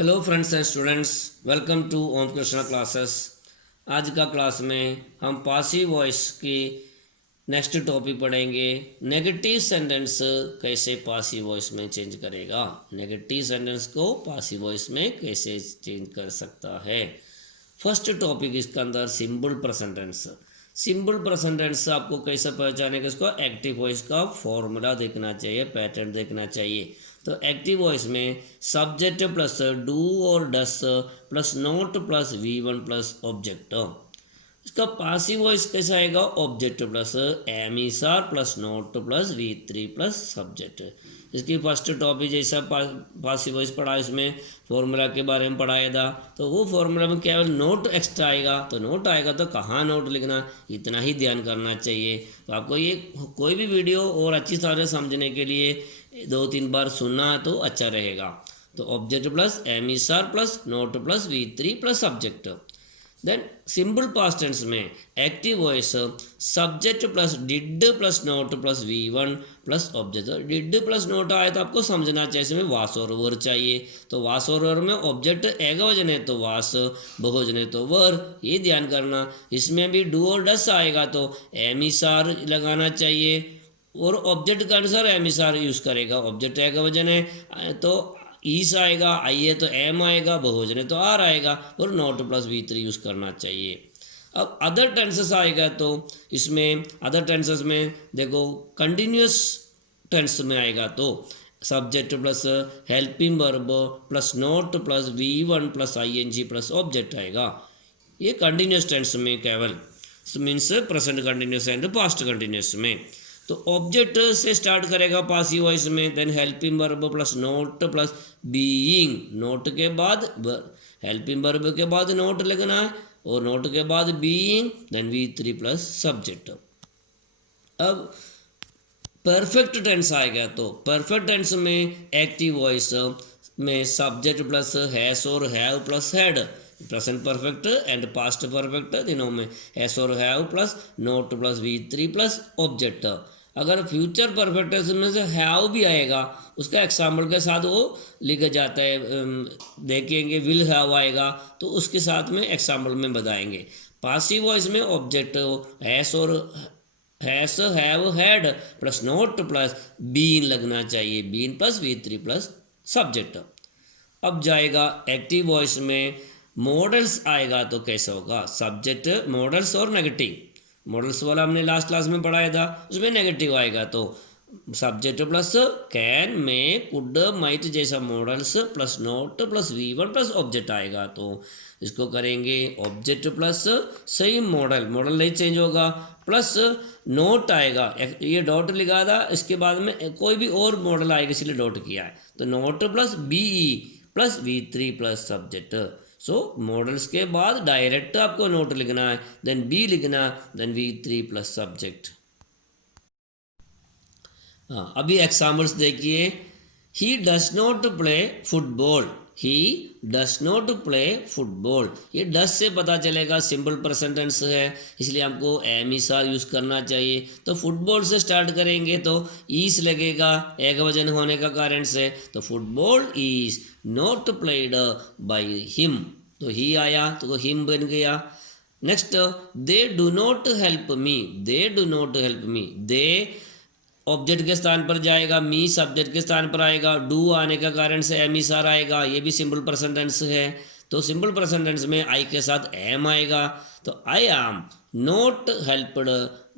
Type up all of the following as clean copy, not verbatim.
Hello friends and students, welcome to Om Krishna classes. आज का class में हम पासिव वॉइस की नेक्स्ट टॉपिक पढ़ेंगे। नेगेटिव सेंटेंस कैसे पासिव वॉइस में चेंज करेगा, नेगेटिव सेंटेंस को पासिव वॉइस में कैसे चेंज कर सकता है। फर्स्ट टॉपिक इसके अंदर simple present tense. Simple present tense आपको कैसे पहचानेगा, इसको एक्टिव वॉइस का फॉर्मूला देखना चाहिए, पैटर्न देखना चाहिए। तो एक्टिव वॉइस में सब्जेक्ट प्लस डू और does plus not plus V1 plus object. इसका पासिव वॉइस कैसा आएगा, object plus am is are plus not plus V3 plus subject. इसकी फर्स्ट टॉपिक जैसा पासिव वॉइस पढ़ा, इसमें फॉर्मूला के बारे में पढ़ाया था। तो वो फॉर्मूला में केवल नोट एक्स्ट्रा आएगा, तो नोट आएगा तो कहाँ नोट लिखना, इतना ही ध्यान करना चाहिए। तो आपको ये कोई भी वीडियो और अच्छी तरह समझने के लिए 2-3 बार सुनना तो अच्छा रहेगा। तो object plus am is are plus not plus V3 plus subject. Then simple past tense में active voice subject plus did plus not plus V1 plus object. Did plus not आए तो आपको समझना चाहिए, इसमें वास और वर चाहिए। तो वास और वर में ऑब्जेक्ट एकवचन है तो वास, बहुवचन है तो वर, ये ध्यान करना। इसमें भी डू और डस आएगा तो एम इज आर लगाना चाहिए और ऑब्जेक्ट का अनुसार एम इज आर यूज़ करेगा। ऑब्जेक्ट एकवचन है तो ईस आएगा, आई है तो एम आएगा, बहुवचन है तो आर आएगा, और नोट प्लस V3 यूज़ करना चाहिए। अब अदर टेंसेस आएगा तो इसमें अदर टेंसेस में देखो कंटिन्यूस टेंस में आएगा तो subject plus helping verb plus not plus V1 plus ING plus object आएगा। ये कंटिन्यूस टेंस में केवल means present continuous and past continuous में। तो ऑब्जेक्ट से स्टार्ट करेगा पासिव वॉइस में, then helping verb plus not plus being. Not के बाद हेल्पिंग वर्ब के बाद नोट लिखना है और नोट के बाद being, then V3 plus subject. अब परफेक्ट टेंस आएगा तो परफेक्ट टेंस में एक्टिव वॉइस में सब्जेक्ट प्लस हैस और have plus had. Present perfect and past perfect दिनों में हैस और have plus not plus V3 plus object. अगर फ्यूचर परफेक्ट में से हैव भी आएगा, उसका एग्जाम्पल के साथ वो लिखा जाता है, देखेंगे विल हैव आएगा तो उसके साथ में एग्जाम्पल में बताएंगे। पासिव वॉइस में ऑब्जेक्ट हैस और has have had plus not plus been लगना चाहिए, been plus V3 plus subject. अब जाएगा एक्टिव वॉइस में मॉडल्स आएगा तो कैसा होगा, सब्जेक्ट मॉडल्स और नेगेटिव। मॉडल्स वाला हमने लास्ट क्लास में पढ़ाया था, उसमें नेगेटिव आएगा तो सब्जेक्ट प्लस कैन में कुड माइट जैसा models plus not plus V1 plus object आएगा। तो इसको करेंगे ऑब्जेक्ट प्लस सही मॉडल, मॉडल नहीं चेंज होगा, प्लस नोट आएगा, ये डॉट लिखा था, इसके बाद में कोई भी और मॉडल आएगा इसलिए डॉट किया है। तो not plus BE plus V3 plus subject. So modals के बाद डायरेक्ट आपको नोट लिखना है, देन बी लिखना, देन V3 प्लस सब्जेक्ट। हाँ, अभी एग्जाम्पल्स देखिए। He does not play football, he does not play football. ये डस से पता चलेगा सिंपल प्रेजेंट टेंस है, इसलिए हमको एम इज आर यूज़ करना चाहिए। तो फुटबॉल से स्टार्ट करेंगे तो ईस लगेगा एकवचन होने का कारण से, तो football is not played by him, तो ही आया तो हिम बन गया। Next, they do not help me, they do not help me. They object के स्थान पर जाएगा, मी सब्जेक्ट के स्थान पर आएगा, डू आने का कारण से एम इज आर आएगा, ये भी सिंपल प्रेजेंट टेंस है। तो सिंपल प्रेजेंट टेंस में आई के साथ एम आएगा, तो I am not helped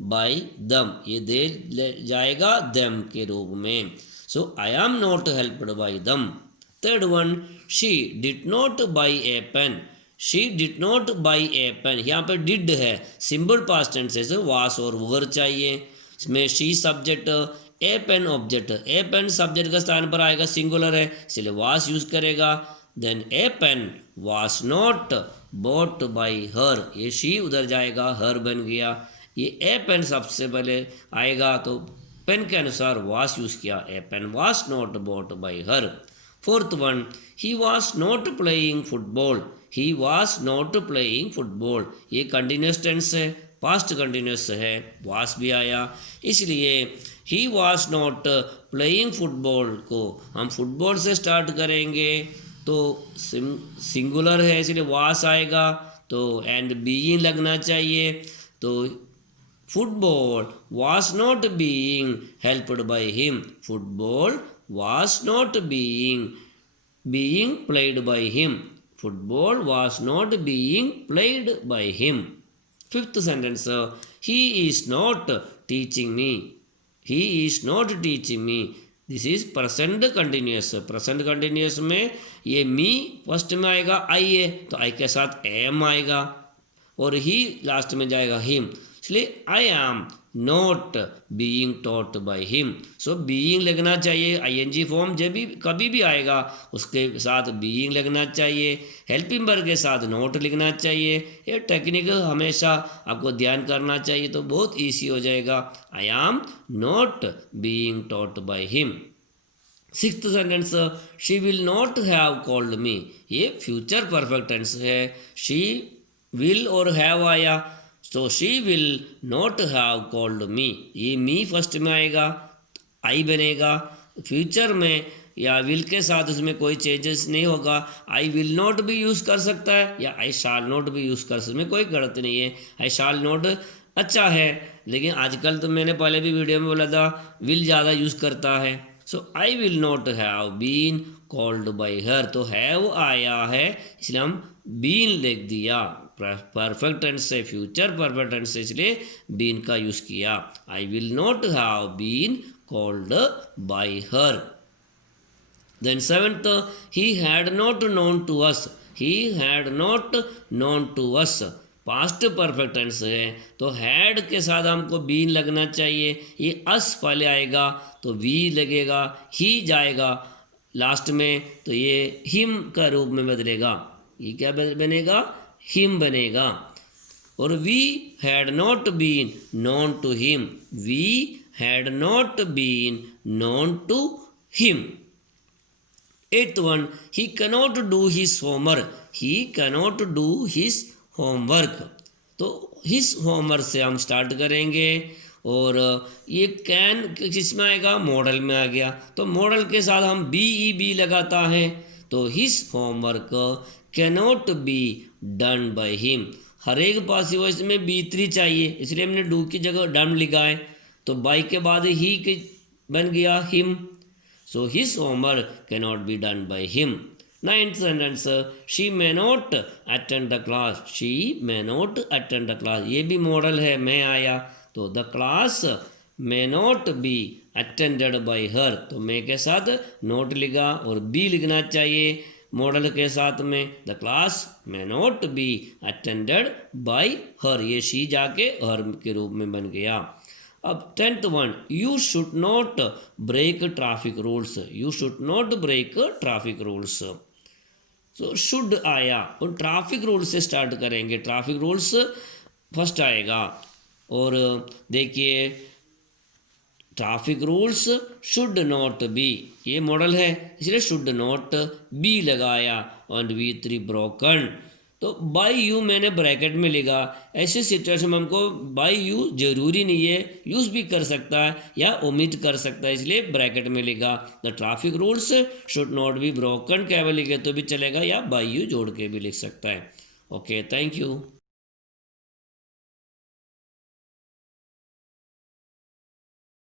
by them, ये दे जाएगा देम के रूप में। So I am not helped by them. Third one, she did not buy a pen, she did not buy a pen. यहाँ पर डिड है, सिंपल पास्ट टेंस है, वास और वर चाहिए। इसमें she subject, a pen object, a pen subject का स्थान पर आएगा, सिंगुलर है इसलिए वास यूज करेगा। Then A pen was not bought by हर, ये शी उधर जाएगा, हर बन गया। ये ए पेन सबसे पहले आएगा तो पेन के अनुसार वास यूज किया, a pen was not bought by her. Fourth one, he was not playing football, he was not playing football. ये कंटिन्यूस टेंस है, पास्ट कंटिन्यूस है, वास भी आया, इसलिए ही वास नॉट प्लेइंग फुटबॉल को हम फुटबॉल से स्टार्ट करेंगे तो सिंगुलर है इसलिए वास आएगा, तो एंड बीइंग लगना चाहिए। तो football was not being helped by him, football was not being played by him, football was not being played by him. Fifth sentence, he is not teaching me, he is not teaching me, this is present continuous. Present continuous में ये मी first में आएगा, आई है तो आई के साथ am आएगा, और ही लास्ट में जाएगा हिम, इसलिए आई am not being taught by him. So being लगना चाहिए, आईएनजी फॉर्म जब भी कभी भी आएगा उसके साथ बीइंग लगना चाहिए, हेल्पिंग वर्ब के साथ नॉट लिखना चाहिए। ये टेक्निक हमेशा आपको ध्यान करना चाहिए तो बहुत ईजी हो जाएगा। आई am not being taught by him. Sixth sentence, she will not have called me, ये फ्यूचर परफेक्ट टेंस है, शी विल और हैव आया, तो she will not have called me, ये मी फर्स्ट में आएगा, आई बनेगा। फ्यूचर में या विल के साथ उसमें कोई चेंजेस नहीं होगा, आई विल नॉट भी यूज़ कर सकता है या आई शाल नॉट भी यूज़ कर सकता है, उसमें कोई गलत नहीं है। आई शाल नॉट अच्छा है, लेकिन आजकल तो मैंने पहले भी वीडियो में बोला था विल ज़्यादा यूज़ करता है। So I will not have been called by her, तो हैव आया है इसलिए हम बीन लिख दिया। परफेक्ट टेंस से फ्यूचर परफेक्ट टेंस से इसलिए बीन का यूज़ किया। I will not have been called by her. Then seventh, he had not known to us, he had not known to us, past perfect tense है तो had के साथ हमको been लगना चाहिए, ये अस पहले आएगा तो वी लगेगा, ही जाएगा लास्ट में तो ये हिम का रूप में बदलेगा, ये क्या बनेगा, हिम बनेगा। और we had not been known to him, we had not been known to him. Eighth one, he cannot do his homework, he cannot do his homework, तो हिज होमवर्क से हम स्टार्ट करेंगे। और ये कैन किस में आएगा, मॉडल में आ गया, तो मॉडल के साथ हम बी लगाता है, तो his homework cannot be done by him. हर एक पासिव वॉइस में बी3 चाहिए इसलिए हमने डू की जगह डन लिखा है, तो बाई के बाद ही बन गया him, so his homework cannot be done by him. Ninth sentence, she may not attend the class, she may not attend the class, ये भी मॉडल है, मैं आया तो the class may not be attended by her, तो मैं के साथ नोट लिखा और बी लिखना चाहिए मॉडल के साथ में, the class may not be attended by हर, ये शी जाके हर के रूप में बन गया। अब 10th one, you should not break traffic rules, you should not break traffic rules, so should आया और ट्रैफिक रूल से स्टार्ट करेंगे, ट्रैफिक रूल्स फर्स्ट आएगा। और देखिए traffic rules should not be, ये मॉडल है इसलिए शुड नॉट बी लगाया, और V3 ब्रोकन, तो बाई यू मैंने ब्रैकेट में लिखा। ऐसे सिचुएशन में हमको बाई यू जरूरी नहीं है, यूज़ भी कर सकता है या ओमिट कर सकता है, इसलिए ब्रैकेट में लिखा। The traffic rules should not be broken केवल लिखे तो भी चलेगा, या बाई यू जोड़ के भी लिख सकता है। Okay, thank you.